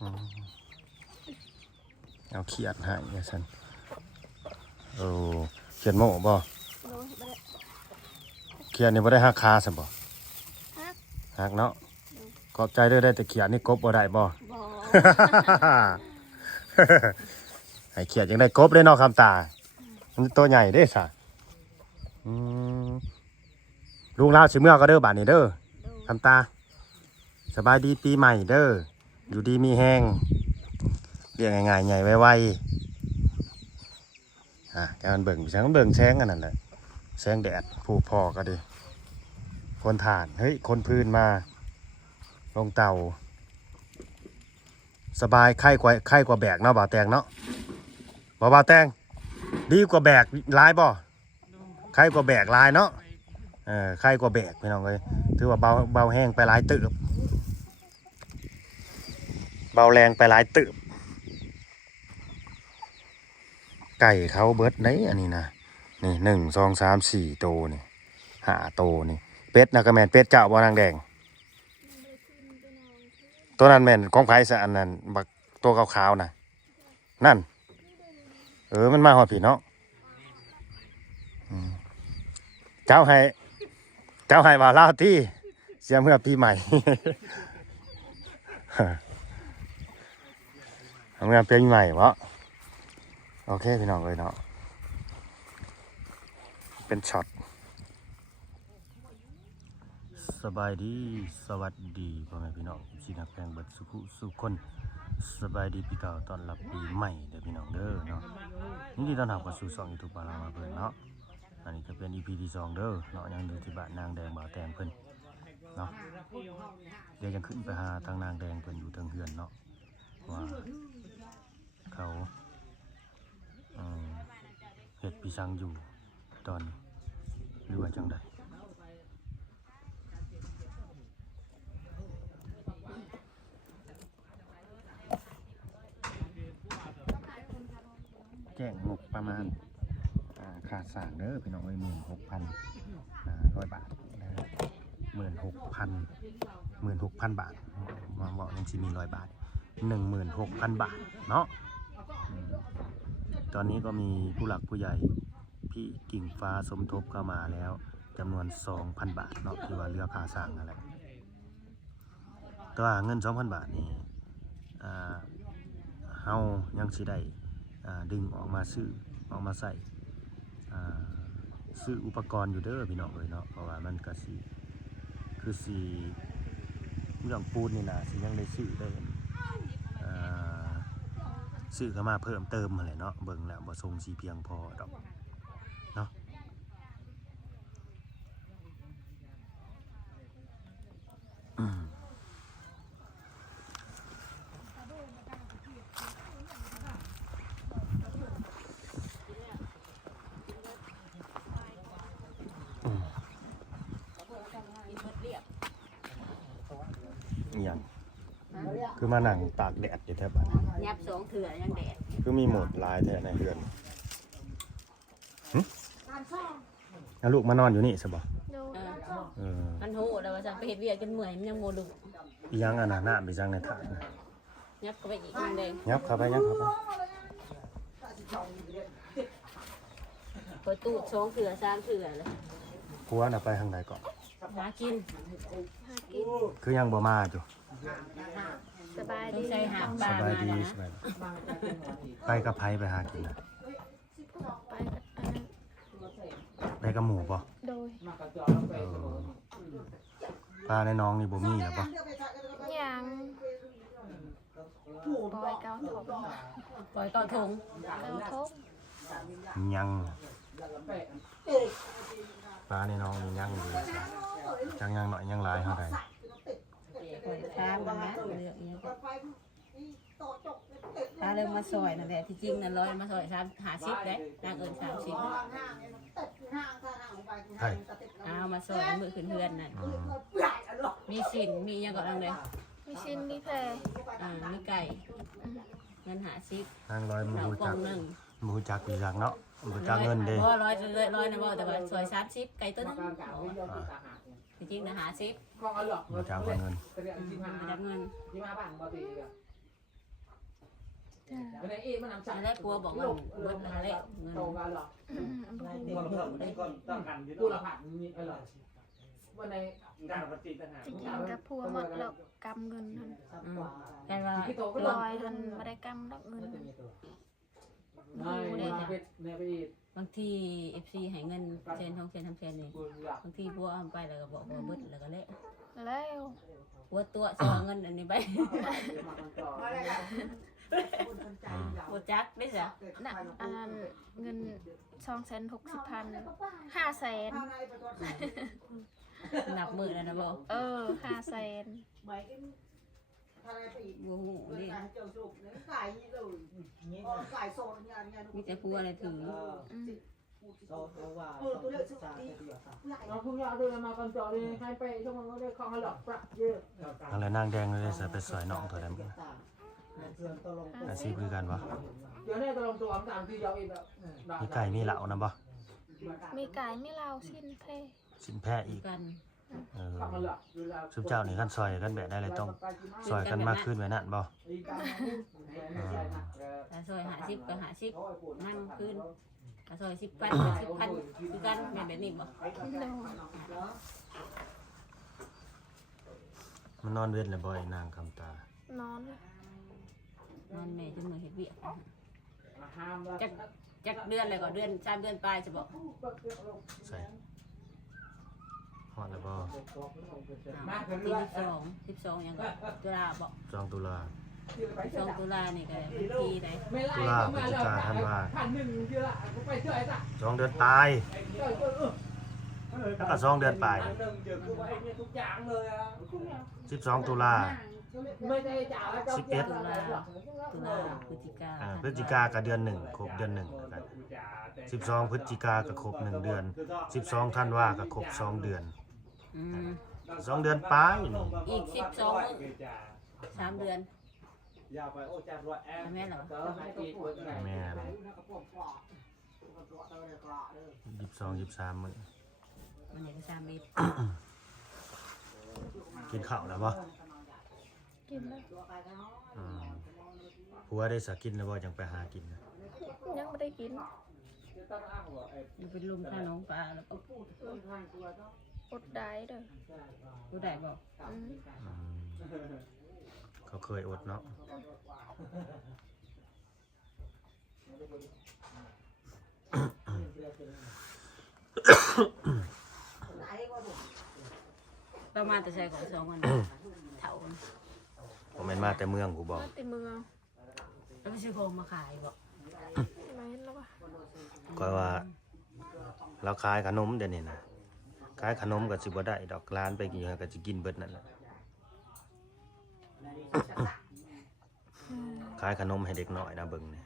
อืมเอาเขียดให้เนี่ยสันโอ้เขียดโม่บ่โดยบ่ได้เขียดนี่บ่ได้หักคาซะบ่ฮักหักเนาะขอบใจเด้อได้แต่เขียดนี่กบบ่ได้บ่บ่ให้เขียดยังได้กบได้เนาะคำตา มันตัวใหญ่เด้สะอืมลุงลาวสิเมื่อก็เด้อบ้านนี้เด้อโดยคำตา สบายดีปีใหม่เด้อ อยู่ดีมีแห้งเรียกง่ายๆใหญ่ไวๆอะการเบิ่งแสงเบิ่งแสงอันนั้นแหละแสงแดดผูกพอก็ดี คนฐาน เฮ้ย คนพื้นมา ลงเตา สบายไข้กว่าไข้กว่าแบกเนาะบ่าแตงเนาะบ่าบ่าแตง ดีกว่าแบกลายบ่ไข้กว่าแบกลายเนาะเออไข้กว่าแบกพี่น้องเลยถือว่าเบาเบาแห้งไปลายตึบ เบาแรงไปหลายตึบไก่เขาเบิร์ดไหนอันนี้นะนี่หนึ่งสองสามสี่โตนี่ห้าโตนี่เป็ดนะก็แมนเป็ดเจ้าบ่นางแดง ตัวนั้นแมนของไผ่สะอันนั้นบักตัวขาวๆนะนั่น เออมันมาหอดผีเนาะเจ้าให้ เจ้าให้ว่าเล่าที่เสียเมื่อปีใหม่ ทำงานเปีใหม่วะโอเคพี่น้องเลยเนาะเป็นช็อตสบายดีสวัสดีพ่อแม่พี่น้องชีนักแพงเบิดสุขุสุขคนสบายดีปีเก่าตอนรับปีใหม่เด้อพี่น้องเด้อเนาะนี่ดีต้อนรับเข้าสู่ช่องยูทูบบาลามาเพิ่นเนาะอันนี้ก็เป็น EP ที่สองเด้อเนาะยังอยู่ที่บ้านนางแดงบ่าวแตงเพิ่นเนาะเดี๋ยวจะขึ้นไปหาทางนางแดงเพิ่นอยู่ทางเฮือนเนาะว่า เขาเอ่อเฮ็ดปีชังอยู่ตอนนี้หรือว่าจังใดแจ้งงบประมาณอ่าค่าสร้างเด้อพี่น้องเอ้ยหมื่นหกพันร้อยบาทหมื่นหกพันหมื่นหกพันบาทมาบอกยังสิมีร้อยบาทหนึ่งหมื่นหกพันบาทเนาะ ตอนนี้ก็มีผู้หลักผู้ใหญ่พี่กิ่งฟ้าสมทบเข้ามาแล้วจำนวนสองพันบาทเนาะที่ว่าเรือค่าสร้างอะไรแต่ว่าเงินสองพันบาทนี่เฮายังสิได้ดึงออกมาซื้อออกมาใส่ซื้ออุปกรณ์อยู่เด้อพี่น้องเลยเนาะเพราะว่ามันก็สิคือสีเรื่องปูนนี่นะสิยังได้ซื้อได้ ซื้อเข้ามาเพิ่มเติมอะไรเนาะเบิ่งแล้วบ่ทรงสีเพียงพอดอกเนาะอย่างคือมานั่งตากแดดอยู่แทบบ้าน ยับสองเถื่อยังแดดคือมีโหมดลายแท้ในเรือนหึเอาลูกมานอนอยู่นี่ใช่บ่โดยเออเออมันโหแล้วว่าจะไปเห็ดเวียกจนเมื่อยมันยังโมลุกอีหยังอันนั้นน่ะไปจังในถาดนะยับก็ไปอีกนึงเลยยับเข้าไปยับเข้าไปเปิดตู้สองเถื่อสามเถื่อเลยผัวน่ะไปทางใดก่อนหากิน หากินคือยังบ่มาอยู่ สบายต้องดีใส่หาปสลาบายมาดีแล้วสนะบายดีไปกับไผไปหากินน่ะไปกับอันนั้นไปกับหมู่บ่โดยเออปลาในน้องนี่บ่มีแล้วบ่ยังบอยเกาถมปล่อยก่อนทงเกาทบยังปลาในน้องนี่ยังอยู่จังยังหน่อยยังหลายเท่าใด ปล่อยข้ามมานะเลือกนี้ถ้าเริ่มมาซอยนั่นแหละที่จริงนั่นร้อยมาซอยสามหาสิบเลยนางเอิญสามสิบใช่เอามาซอยมือขึ้นเพื่อนนั่นอืมมีสินมีหยังก็อังเลยมีชิ้นมีแพรอ่ามีไก่เงินหาสิบนางร้อยมันเหล่ารู้กล่จัอกงหนึ่งมันรู้จักปีจักเนาะมันรู้จักเงินเด้ร้อยร้อยร้อยร้อยนะบอกแต่ว่าซอยสามสิบไก่ตัวนึง จริงๆนะหาสิบรู้จักว่าเงินอืมมาดับเงินออันแรกกลัวบอกว่าเบิดอันแรกเงินอืมอันนี้คนละเพิ่มได้ก่อนต้องกันอยู่กูเนาะละผัดนี่เออวันในการปฏิต่างหากจริงๆกับพัวหมดแล้วกำเงินหันอืมแต่ว่าที่โตก็ลลออยยหันไม่ได้กำดอกเงินหันไม่มาเป็ดเนี่ยไปอีกบางที FC ให้เงินเซนทองเซนทำเซนนี่กูอยากบางทีพวกเอาไปแล้วก็บอกว่าเบิดแล้วก็เละแล้วหัวตัวจะเอาเงินอันนี้ไปอืมบ่จักได้จ้ะน่ะอันนั้นเงินสองแสนหกสิบพันห้าแสนนับมือแล้วนะบ่เออห้าแสน บ่ฮู้นี่มีแต่ผัวเลยถืออืมเราเพิ่งอยากเดินมากันจอเลยให้ไปช่วงนั้นก็ได้ของหลอกปรับเยอะอะไรนางแดงเลยใส่ไปสอยน้องตัวนั้นอาชีพคือกันบ่เดี๋ยวนี้จะลงตัวตามที่เราเองแบบมีไก่มีเหล่านะบ่มีไก่ไม่เล่าสิ้นเพ สินแพ้อีกกัน เออของหลอกสุบเจ้านี่กันซอยกันแบบได้เลยต้องซอยกันมากขึ้นไว้นั่นบ่ถ้าซอย50ก็50นั่งคืนถ้าซอย10พันก็10พันคือกันแม่นแบบนี้บ่โดนมันนอนเว้นเลยบ่ไอ้นางคำตานอนเลยนอนแม่จนมือเฮ็ดเวียกห้ามแล้วจักจักเดือนเลยก็เดือนสามเดือนปลายจะบอกใส่ฮ อดแล้วบ่อ่าที่สิบสองสิบสองยังก็ตุลาบอกจองตุลา สองตุลานี่ก็วันที่ไหนไม่ไล่พันหนึ่งเยอะกูไปเชื่อไอ้สักจองเดือนตายแล้วก็สองเดือนปลายหนึ่งเจอคือว่าไอ้เนี่ยทุกอย่างเลยอะ12 ตุลา ไม่ได้จ่ายแล้วเจ้าเจ้าตุอะไรลาหรอกตุลาพฤศจิกาอ่าพฤศจิกาก็เดือนหนึ่งครบเดือนหนึ่งแล้วกัน12 พฤศจิกาก็ครบหนึ่งเดือน 12 ธันวาก็ครบสองเดือนอืม สองเดือนปลายนี่อีกสิบสองสามเดือนยาวไปโอ้จานรวยแอมใช่ไหมเหรอเจ้าให้ตีคนแม่ยี่สิบสองยี่สิบสามมื้อมันยังสามเมตรกินข้าวแล้วบ่กินแล้วอืมผัวได้สักกินแล้วบ่จังไปหากินนะยังไม่ได้กินมันเป็นลุมข้าน้องปลาแล้วก็ อดได้เด้อรู้ได้บอกอืมอืมเขาเคยอดเนาะประมาณแต่ใส่ของสองวันเท่าผมเป็นมาแต่เมืองกูบอกมาติเมืองแล้วไม่ใช่โคมมาขายบอกไม่เห็นแล้ววะก็ว่าเราขายขนมเดี๋ยวนี้นะ ขายขนมก็สิบ่ได้ดอกร้านไปกี่ก็สิกินเบิดนั่นแหละอืมขายขนมให้เด็กน้อยนะเบิ่งนี่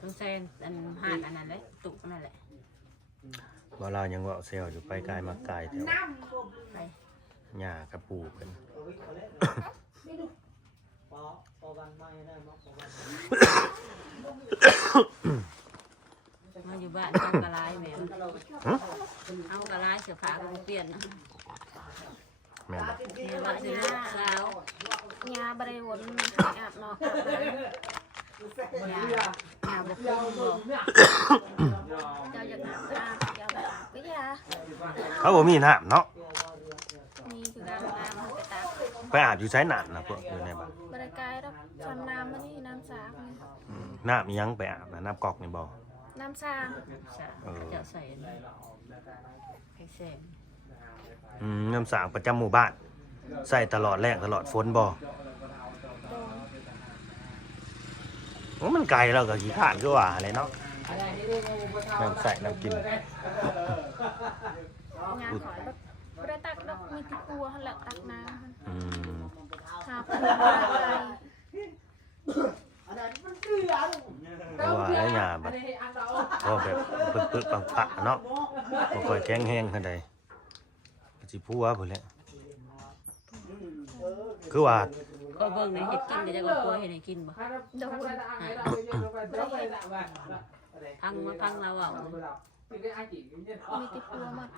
ต้องใส่อันหาดอันนั้นเลยตุกอันนั่นแหละบ่เรายังเว่าเซลอยู่ไปไกลมากไกลแถวไปหญ้ากระปูเพิ่นมาอยู่บ้านเอากระไรแม่เอากระไรเสื้อผ้าก็บ่เปลี่ยนแม่นบ่แม่ว่าสิลูกสาวยาบริวารอาบนอกอาบน้ยาหาบ่คุ้มบ่ำเจ้าอยากอาบก็อาบเจ้าอยากอาบก็อยาเขาบ่มีน้ำเนาะมีคือการน้ำมันไปตากไปอาบอยู่ไสน้ำนะพวกอยู่ในบ้านบริการรับชำน้ำมันนี่น้ำสาบนี่อืมน้ำมีหยังไปอาบนะน้ำกอกนี่บ่ น้ำสางสาเจ้าใส่อันนี้ให้แซงอืมน้ำสางประจำหมู่บ้าน ใส่ตลอดแรงตลอดฝนบ่โดนโอ้มันไกลแล้วก็ขี้ข้านคือว่าอะไรเนาะอะไรนี่ได้งูกระเทาน้ำใส่น้ำกินงานขอยแบบบริตักดอกมีที่ครัวหั่นแหละตักน้ำอืมหาปูอะไรเพราะว่าแล้วหญ้าบัดพอแบบปึกๆปังๆเนาะบ่ค่อยแข็งแรงเท่าใดก็สิพัวพุ่นแหละคือว่าก็เบิ่งในเฮ็ดกินก็จะก็กลัวเฮ็ดให้กินบ่พังมาพังเราเอามีที่ครัวหมด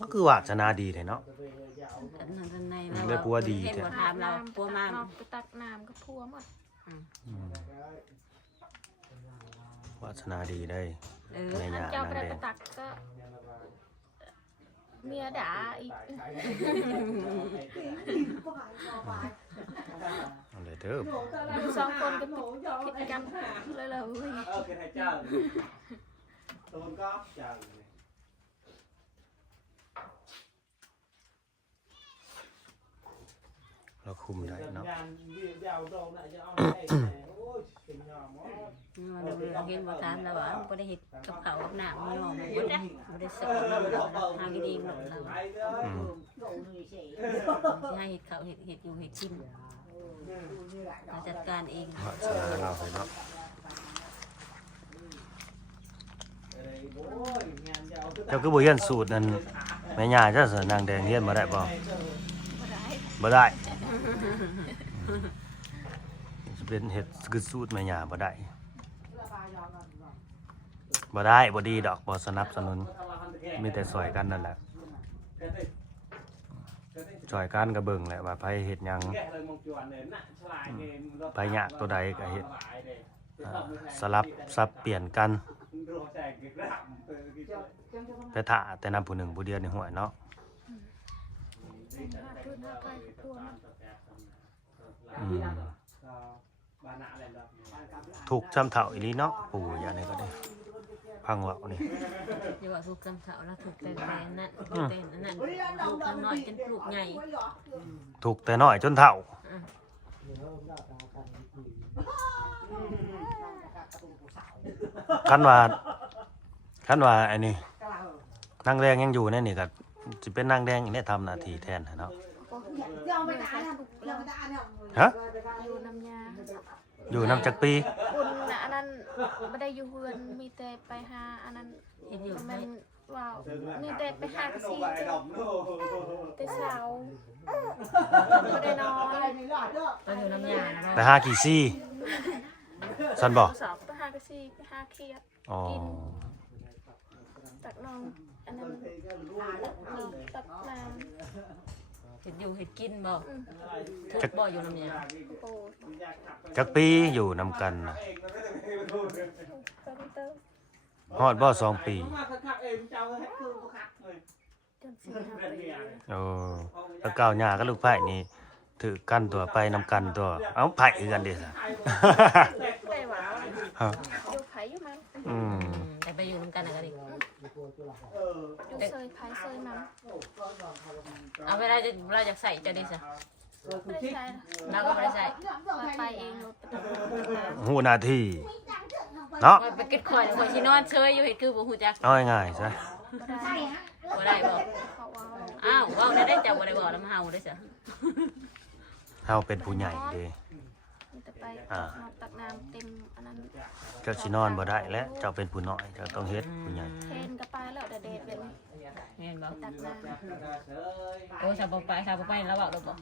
ก็คือวาสนาดีแท้เนาะอันนั้นในได้ผัวดีเห็นแท้บ่ถามเราผัวมาน้องไปตักน้ำก็พัวหมดอืม วาสนาดีได้ เออแม่ย่าเจ้านางไปแดได้งไปตักก็เมียด่าอีกเอาเลยเด้ออยู่สองคนก็ผิดผิดกันเลยเลย เออคือไทยเจ้าตัวก็เจ้าเรา คุมได้เนาะงานยาวตรงน่ะจะเอาให้โอ้ยเป็นยอมอ๋อมันเราเห็นบ่ถามเราว่าบ่ได้เฮ็ดกับเขาวกับน้ำมันบ่ได้บ่ได้สอนเราหาวิธีของเราไปเด้ออืมสิให้เฮ็ดเขาวเฮ็ดเฮ็ดอยู่เฮ็ดกินเราจัดการเองวาสนาเราเลยเนาะโอ้ยงานยาวเจ้าคือบ่เรียนสูตรนั่นแม่ย่าเจ้าสนางแดงเรียนบ่ได้บ่บ่ได้ บ่ได้สิเป็นเฮ็ดคือสูตรแม่ยาบ่ได้บ่ได้บ่ดีดอกบ่สนับสนุน มีแต่สอยกันนั่นแหละสอยกันก็เบิ่งแหละว่าไผเฮ็ดยังไปยากตัวใดก็เฮ็ดสลับสับเปลี่ยนกันไปถ่าแต่นำผู้หนึ่งผู้เดียวในหัวเนาะ ถูกจำเถ่าอีหลีเนาะปู่อย่างนี้ก็ได้ พังเว่านี่อย่าว่าถูกจำเขาแล้วถูกแต่แต่นั้นถูกแต่อันนั้นลูกน้อยจนปลูกใหญ่ถูกแต่น้อยจนเถ่าคันว่าคันว่าไอ้นี่นางแดงยังอยู่เนี่ยนี่ก็สิเป็นนางแดงอีเนี่ยทำหน้าที่แทนให้เนาะ ฮะอยู่น้ำยาอยู่นำจักปีคุณนะอันนั้นไม่ได้อยู่เฮือนมีแต่ไปหาอันนั้นมันว้าวมีแต่ไปหากระซีแต่เช้าไม่ได้นอนไปอยู่น้ำยาไปหากี่ซี่สันบอกไปหากระซีไปหาเครียดอ๋อตักนองอันนั้นตักนี่ตักน้ เห็ดอยู่เห็ดกินบ่ำอืมถูกบ่อยู่น้ำยาโอ้ยจักปีอยู่นำกันน่ะก็ไม่เติมฮอดบ่สองปีมาคักๆเองเจ้าให้คือคักเลยจนสี่ห้าปีโอ้แล้วก้าวหญ้ากับลูกไผ่นี่ถือกันตัวไปนำกันตัว เอาไผ่คือกันเด้ซะ ได้หวาวฮะ อยู่ไผ่อยู่มัน อืม แต่ไปอยู่น้ำกันอะไร อยู่เซยไผ่เซยมันเอาเวลาจะเราจะใส่จะได้สะไม่ได้ใช่เราก็ไม่ได้ใส่มาไปเองรถไปทำหูหน้าที่เนาะไปเก็บข่อยข่อยชินอนเชยอยู่เห็ดคือบ่ฮู้จักเอาง่ายๆซะไม่ได้บ่ได้บ่เพราะว่าอ้าวเว้าได้ได้จับบ่ได้บ่แล้วมาเฮาได้ซะเฮาเป็นผู้ใหญ่เด้มีแต่ ไปอ่า นอนตักน้ำเต็มอันนั้นเจ้าสินอนบ่ได้และเจ้าเป็นผู้น้อยเจ้าต้องเฮ็ดผู้ใหญ่เทนก็ไปแล้วเดยวเดดแบบนี้แม่นบ่ตักน้ำโอ้ยถ้าบ่ไปถ้าบ่ไปแล้วเว้าได้บ่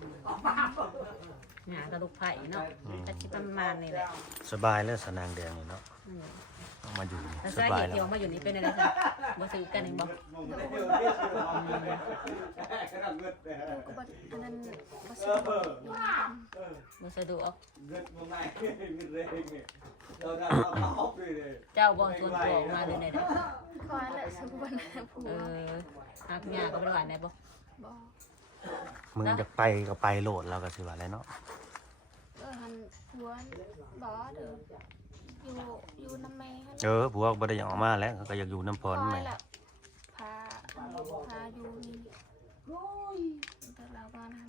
หาตะลุกไผ่เนาะก็สิประมาณนี้แหละสบายแล้วสนางแดงนี่เนาะเอา มาอยู่นี่แล้วสสาบาเหยตุแล้ที่วว่ามาอยู่นี่เป็นอะไรซะบ่ซื้อกันเองบ่ก็บัดอันนั้นบัสดุอยู่ในกันบ่สะดวกเงินมาไม่เงินเร่งเนี่ยเราได้เราเอาไปเลยเจ้าบ่ชวนตัวออกมาเลยได้คอยแหละสมบูรณ์ผัเอวอหักหญ้าก็บ่ได้ว่าได้บ่บอกมึงจะไปก็ไปโลดเราก็สิว่าอะไรเนาะเออหันผัวบอกเด้อ อยู่อยู่น้ำแม่หันเออผัวก็บ่ได้อยากออกมาแล้วเขาก็อยากอยู่น้ำพคอรยแม่แหละพาพาอยู่นี่แต่เราบ้านหัน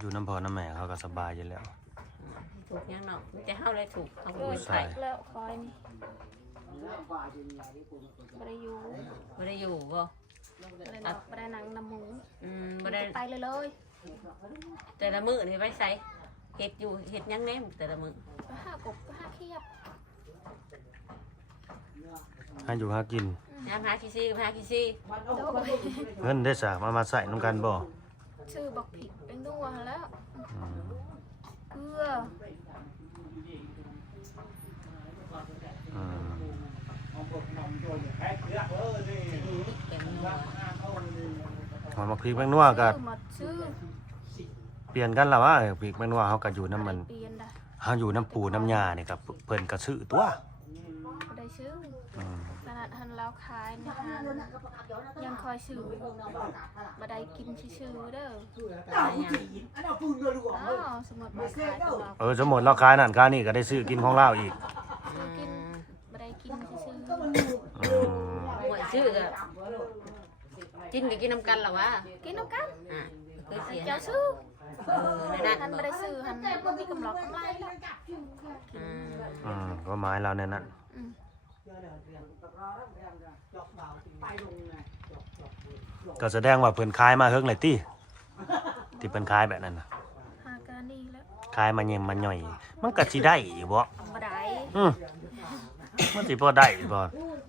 อยู่น้ำพรน้ำแม่เขาก็สบายอยู่แล้ว ถูกยังเนาะแต่เฮาเลยถูกเฮาเอบ่อได้ใช่ใส่แล้วคอยนี่ไม่ได้อยู่บ่ได้อยู่บ่ไม่ได้นับไม่ได้นั่งน้ำหมูอืมบ่ได้ไปเลยเลยแต่ละมื้อนี่ไปใส่ เฮ็ดอยู่เฮ็ดหยังแหน่แต่ละมื้อไปหากบไปหาเขียบให้อยู่หากินยามหาขี้ซี่ก็ไปหาขี้ซี่โดยเงินได้สะมามาใส่น้ำกันบ่ชื่อบอกผิดเป็นนัวแล้วอืมเกลืออืมเป็นนัวหอมมาพริกแมงนัวก็ซื้อหมดซื้อ เปลี่ยนกันแล้วว่าเออพริกแมงนัวเฮาก็อยู่น้ำมันเปลี่ยนได้เฮาอยู่น้ำปูน้ำยานี่ครับเพิ่นก็ซื้อตัวบ่ได้ซื้ออืมขนาดทันแล้วขายในห้างยังคอยซื้อบ่ได้กินซื่อๆเด้อตายยังอ้าวสมมุติว่าขายตลอดเออสมมุติเราขายนั่นขายนี่ก็ได้ซื้อกินของเราอีกอืมบ่ได้กินซื่ออืมหวยชื่อก็กินก็กินน้ำกันเหรอวะๆกินนำกัน อะเคยเสีย เจ้าซื้อ เออในนั้นทันบอบ่กได้ซื้อหันบ่มีกำไรกำไรแล้วอืมอืมก็หมายเราในนั้นอืมก็แสดงว่าเพิ่นขายมาเฮิงเลยติที่เพิ่นขายแบบนั้นน่ะหาการนี่แล้วขายมาเยี่ยมมาย่อย มันก็สิได้อยู่บ่บ่ได้อืมมันสิพอได้บ่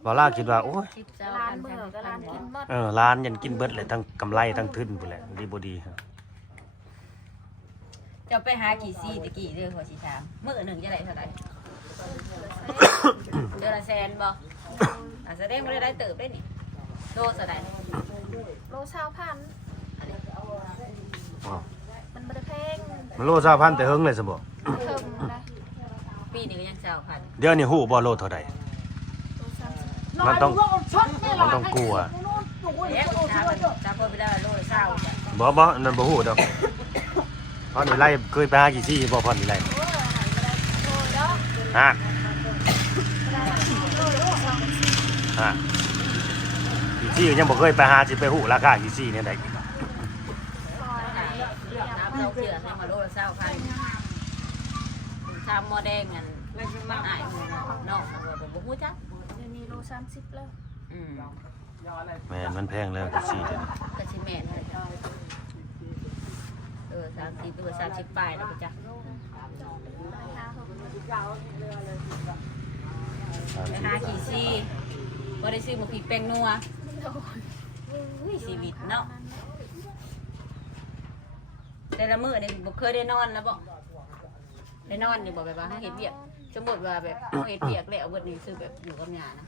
บ่ล่าคิดว่าโอ้ยสิบเจ้าร้าพันนเมื่อก็ร้านกินหมด เออร้านยันกินเบิดเลยทั้งกำไรทั้งทุนพุ่นแหละดีบ่ดีครับเจ้าไปหากี่ซี่ตะกี้เรื่องหัวสีชามมื้อหนึ่งจะได้เท่าไหร่เดือนละแสนบ่อะแสดงว่าได้ได้เติบได้นี่โลเท่าไหร่โลชาวพันอ้าวมันบ่ได้แพงมันโล20,000แต่เฮิงเลยซะบ่เพิ่มได้ปีนี้ก็ยังเจ้าพันเดี๋ยวนี้ฮู้บ่โลเท่าใดโลสามสิบมันต้องมันต้องกลัวเอ๊ะชามชามคนไปได้โลละเศร้าจ้ะบ่บ่นั่นบ่ฮู้ดอก พอนี่ไล่เคยไปหากี่ซี่บ่พอนี่ไล่โอ้ยบ่ได้โอ้ยดอกฮะบ่ได้โอ้ยโลสองสิบฮะกี่ซี่ยังบ่เคยไปหาสิไปฮู้ราคากี่ซี่เนี่ยได้ซอยไหนอยากน้ำเราเกลือให้มาโลละเศร้าพันชามหม้อแดงอันมันอายหมู่เนาะเอาไว้บ่ฮู้จักเดี๋ยวนี้โลสามสิบแล้วอืมแม่นมันแพงแล้วกี่ซี่เดี๋ยวนี้ก็สิแม่น เลยจ้ะเออ30ตัว30ปลายแล้วก็จ้ะราคาหกสิบไปหากี่ซี่บ่ได้ซื้อหมูพริกแป้งนัวโดนอุ้ยชีวิตเนาะแต่ละมื้อนี่บ่เคยได้นอนแล้วบ่ได้นอนนี่บ่แบบว่าเฮาเฮ็ดเวียกสมมุติว่าแบบเฮาเฮ็ดเวียกแล้วเบิดนี่คือแบบอยู่กับย่านะ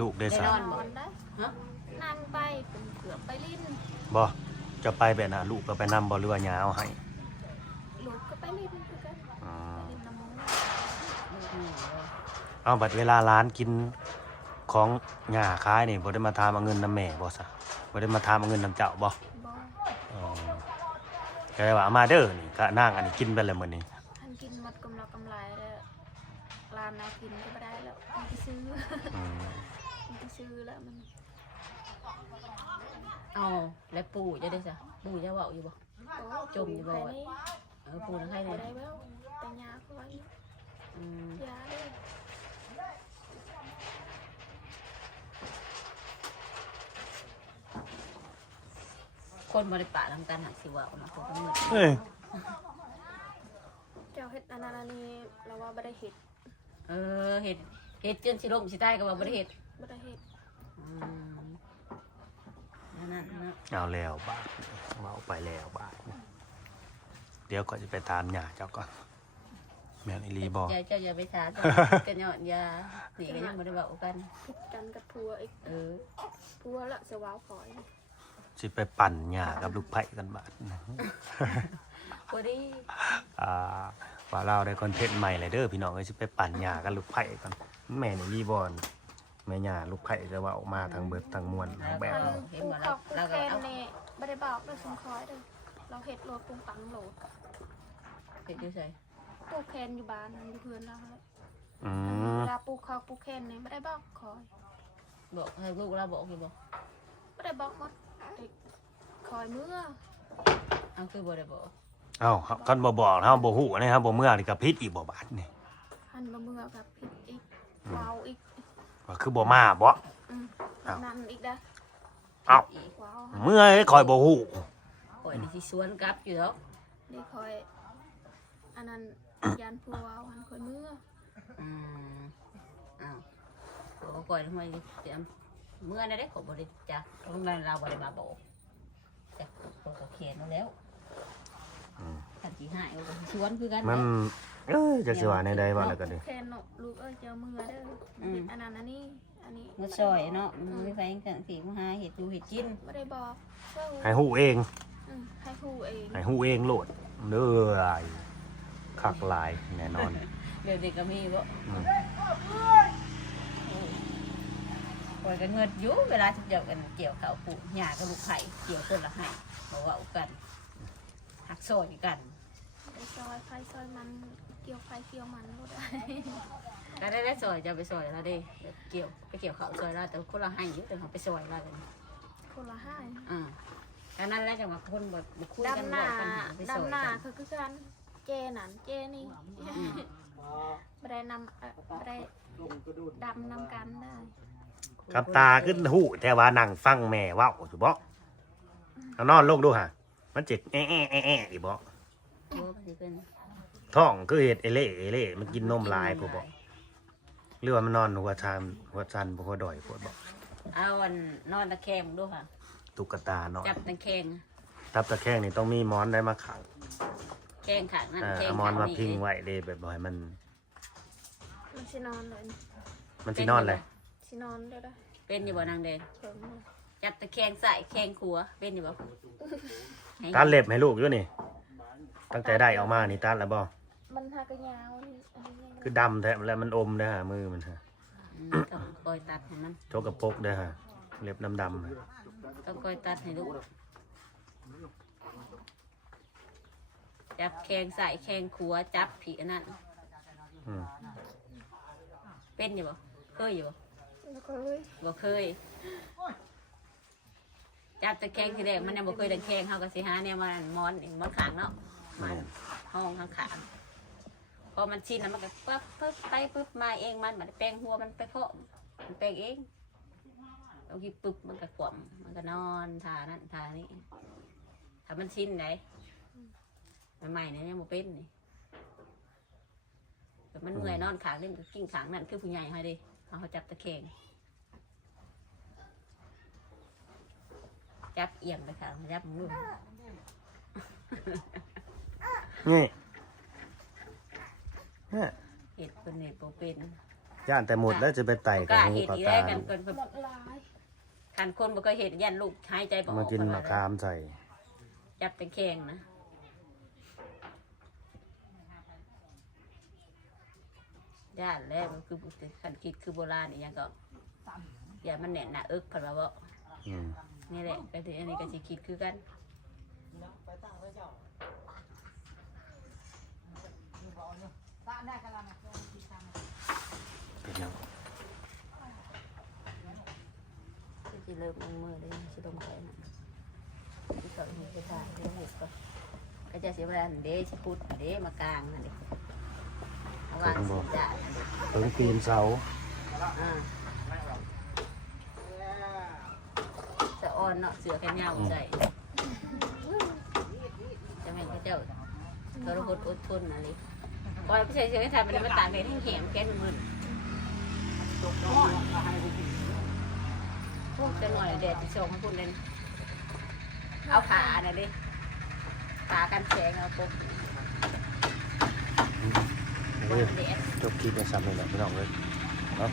ลูกได้ได้ซะนอนนอนได้ฮะนั่งไปเป็นเกือบไปลิ้นบ่ จะไปแบบน่ะลูกก็ไปนำบ่หรือว่าหยาเอาให้ลูกก็ไปลิ้นคือกันอืมลิ้นน้ำมูกอืมเอาบัดเวลาร้านกินของหญ้าขายนี่บ่ได้มาถามเอาเงินนำแม่บ่ซะบ่ได้มาถามเอาเงินนำเจ้าบ่บ่อ๋อก็เลยว่าเอามาเด้อนี่ก็นางอันนี้กินไปแล้วมื้อนี้ท่านกินหมดกำลังกำไรแล้วร้านนากินก็ไม่ได้แล้วมันไปซื้ออืมมันไปซื้อแล้วมัน เอาแล้วปู่จะได้ซะปู่จะเว้าอยู่บ่โอ้จมอยู่บ่ไปวะนี่เออปู่นำให้ไปเลยได้แล้วแต่ยาคอยอืมยาเลยคนบ่ได้ปะนำกันหักสิเว้าเนาะคนก็มืดเอ้ยเจ้าเฮ็ดอันนั้นอันนี้เราว่าบ่ได้เฮ็ดเออเฮ็ดเฮ็ดจนสิล่มสิตายก็ว่าบ่ได้เฮ็ดบ่ได้เฮ็ดอืม นั่นน่ะเนาะเอาแล้วบาทเมาไปแล้วบาทเดี๋ยวก็จะไปถามหญ้าเจ้าก่อนแม่นอีหลีบ่อย่าเจ้าอย่าไปถามกันย้อนยานี่ก็ยังบ่ได้เว้ากันผิดกันกับผัวอีกเออผัวละสวาวขอยสิไปปั่นหญ้ากับลูกไผ่กันบาทพอดีอ่าว่าเราได้คอนเทนต์ใหม่เลยเด้อพี่น้องเอ้ยสิไปปั่นหญ้ากับลูกไผ่กันแม่นี่รีบอน แม่หญ้าลูกไผ่จะว่าออกมาทางเบิดทางมวลทั้งแบบอันเนาะเห็นปูบ่ขเราอกปูเราแคก็นเอานี่บ่ได้บอกด้วยสมคอยเด้อเราเฮ็ดโหลดปุงปังโหลดเฮ็ดอยู่ไสปูแคนอยู่บ้านอยู่เพื่อนเราแล้วอืมเวลาปูขอกปูแคนนี่บ่ได้บอกคอยบอกให้ลูกเราบอกอยู่บ่บ่ได้บอกหมดเด็กคอยเมื่อเอาคือบ่ได้บอกเอ้าคันบ่บอกเฮาบ่ฮู้นะครับบ่เมื่อนี่ก็ผิดอีกบ่บาดนี่หันมาเมื่อกับผิดอีกเว้าอีก ว่าคือบ่มาบ่อืมอ้าว นั่นอีกนะเอ้าอีกว้าวเมื่อให้คอยบ่ฮู้ข่อยนี่สิสวนกลับอยู่แล้วนี่คอยอันนั้นยานผัวว้าวหันคอยเมื่ออืมอ้าวตัวก่อยทำไมเตรียมเมื่อได้ได้ขอยบ่ได้จักตรงนั้นเราบ่ได้มาบอกแต่ตัวก็เขียนมาแล้วอืมกันสิหายเอาก็สิสวนคือกันมันเนาะ เอ้ยจะสิว่าในใดว่าแล้วก็ดิแคนเนาะลูกเอ้ยเจอเมื่อเด้ออม เฮ็ดอันนั้นอันนี้อันอันนี้มือซอยเนาะมือไฟกันสีมือหาเห็ดดูเห็ดกินไม่ได้บอกเจ้าให้หูเองอืมให้ฮู้เองให้หูเองโหลดเด้อคักหลายแน่นอนเดี๋ยวเด็กก็มีบ่อืมปล่อยกันเงิดอยู่เวลาที่เดียวกันเกี่ยวเขาปูหญ้ากับลูกไข่เกี่ยวคนละให้บอกว่าเอากันหักซอยกันไปซอยไฟซอยมันเกี่ยวไฟเกี่ยวมันหมดก็ได้ได้ซอยจะไปซอยแล้วเด้เกี่ยวไปเกี่ยวเขาซอยแล้วแต่คนละให้อยู่แต่เขาไปซอยแล้วกันคนละห้าอ่าดังนั้นแล้วจังหวะคนบ่บ่คุยกันดำหบอน้ากปัญหาไปซอยดำหน้ากันคือคือกันเจนั่นเจนี่อืมไม่ได้นำเอ่อไม่ได้ดำนำกันได้คำตาขึ้นหูแต่ว่านั่งฟังแม่เว้าอยู่บ่เอานอนลงดูฮะมันเจ็บแอะแอะแอะแอะอีบ่โอ้สิเป็น ท้องคือเห็ดเอเล่เอเล่มันกินนมลายพวกบ่หรือว่ามันนอนหัวชานหัวชันพวกหัวดอยพวกบ่เอาอันนอนตะแคงดูค่ะ ตุ๊กตานอนจับตะแคงทับตะแคงนี่ต้องมีหมอนได้มาขังแคงขางนั่นเอ่อแคงเอาหมอนขางมานี่พิงไว้เลยแบบบ่ให้มัน มันสินอนเลย มันสินอนเลยสินอนได้ได้เป็นอยู่บ่นางแดงเพิ่มเลยจับตะแคงใส่แคงขัวเป็นอยู่บ่ให้ตัดเล็บให้ลูกอยู่นี่ ตั้งแต่ได้ออกมานี่ตัดแล้วบ่ มันหากระยาวนี่อันนี้ยังคือดำแท้แล้วมันอมเด้อฮะมือมันฮะอืมต้องคอยตัดให้มันโชกกระปรกเด้อฮะเล็บดำๆฮะต้องคอยตัดให้ลูกจับแคงใส่แคงขัวจับผีอันนั้นอืมเป็นอยู่บ่เคยอยู่บ่แล้วก็เลยบ่เคย จับตะแคงทีแรกมันยังบ่เคยตะแคงเฮาก็สิหาเนี่ยมันมอนอีกมอนขางเนาะมันแม่นห้องข้างขางพ อมันชินแล้วมันก็ปั๊บปึ๊บไปปึ๊บมาเองมันมันแปลงหัวมันไปเพาะมันแปลงเองเอากี่ปึ๊บมันก็ขวมมันก็นอนทานั่นทานี่ถ้ามันชินไหนใหม่ๆเนี่ยยังบ่เป็นนี่แต่มันเมื่อยนอนขางนี่นก็กิ้งขางนั่นคือผู้ใหญ่ให้ดิเอาเขาจับตะแคงจับเอี่ยมไปขางจับมือนี่ เนี่ยเห็ดเป็นเห็ดโปเป็นย่านแต่หมดแล้วจะไปไต่กกับล้าหูเห็ดกับอีตาได้กันเป็นหมดหลายคันคนบ่เคยเห็ดยันลูกหายใจบ่ออกมากินเพิ่มะว่าขามใส่จับเป็นแข้งนะย่านแล้วมันคือขันคิดคือโบราณอีกอย่างก็อย่ามันแน่นหนาอึกผัดว่าบ่อืมนี่แหละก็ถืออันนี้ก็สิคิดคือกัน เป็นยังสิเริ่มลงมือเลยสิลงไปนะที่เขาเห็นไปถ่ายเดี๋ยวเห็ก็ก็จะเสียเวลาเด้สิพูดเด้มากลางนั่นเด้เอาวางสิจ้านั่นเด้เพิ่งปีนเสาอ่าสะออนเนาะเสือแขนยาใส่จะแม่นพระเจ้าทรหดอดทนอะไร ปล่อยไปใช้เสือให้ทำไปเลยมาตากแดดให้แข็งแข็งมึนพวกจะหน่อยแดดจะส่งให้คุณเลยเอาขาน่ะดิขากันแสงเอาปุ๊บแดดจบคลิปในสามเลยแหละพี่น้องเลยเนาะ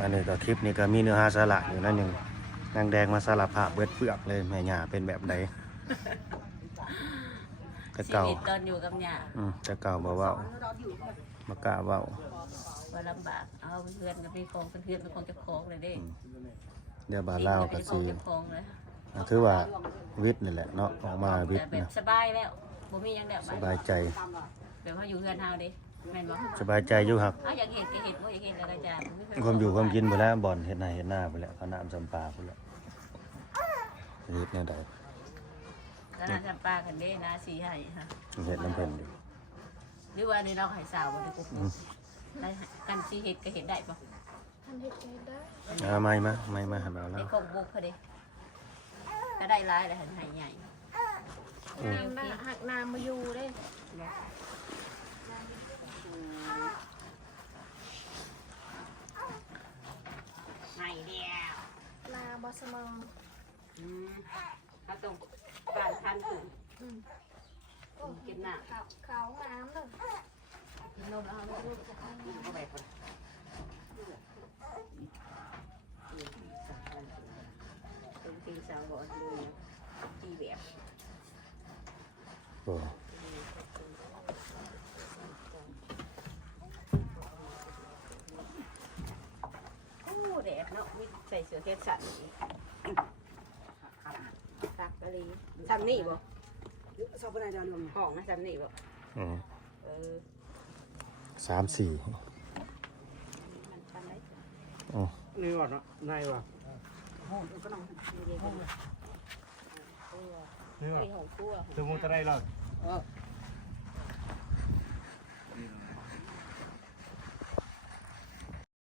อันนี้ก็คลิปนี้ก็มีเนื้อหาสาระอยู่นั่นหนึ่งนางแดงมาสารภาเบิดเฟือกเลยแม่ย่าเป็นแบบใด แต่ชีเก่าวิตตอนอยู่กับย่าอืมแต่เก่าบ่เว้าบ่กล้าเว้าว่าลำบากเอาเพื่อนกับพี่ของเพื่อนเป็นของเจ้าของเลยเด้เดี๋ยวบาดเล่าวก็เป็นขอสิงเจ้าของเลยถือว่าวิทย์นี่แหละเนาะออกมาวิทแต่ย์แบบนะสบายแล้วบ่มีหยังแล้วสบายใจ แบบว่าอยู่เฮือนเฮาเด้แม่นบ่สบายใจอยู่ครับเอาอยากเห็นก็เห็นบ่อยากเห็นแล้วก็จ้าความอยู่ความกินไปแล้วบ่อนเฮ็ดนาเฮ็ดหน้าไปแล้วเขาน้ำจำปาไปแล้วเฮ็ดแนวใด ก็น่าจะปลากันเด้นะสีให้ฮะเฮ็ดน้ำเพิ่นอยู่หรือว่าอันนี้เราให้สาวบ่ได้กุ๊กได้กันสิเฮ็ดก็เห็นได้บ่ทำเห็ดเห็ดได้เอาไม้มาไม้มาหันเอาแล้ในว คงบุกพอดีก็ได้หลายแล้วให้ให้ใหญ่น้ำน่ะหักน้ำมาอยู่ได้ให้เดียว นาบอสมองอืมเขาต้อง บ่ายพันถึงกินหน้กขาวขาน้ำมเลยกินนมเล้วไม่รู้จะทำยังไปก็แบบคนตรงที่สาวบอกดูทีแบบโอ้แดดเนาะวิใส่เสื้อแค่สั้น สั้นตักกะลีซ้ำนี่บ่ sao bữa nay đàn đường ห้องนะซ้ำนี่บ่อืมเออสามสี่มันซ้ำได้นี่ก่อนเนาะนายว่ะห้องก็นอนห้องห้องนี่เอว่ะอห้องครัวตัวมูตะไรเราเออ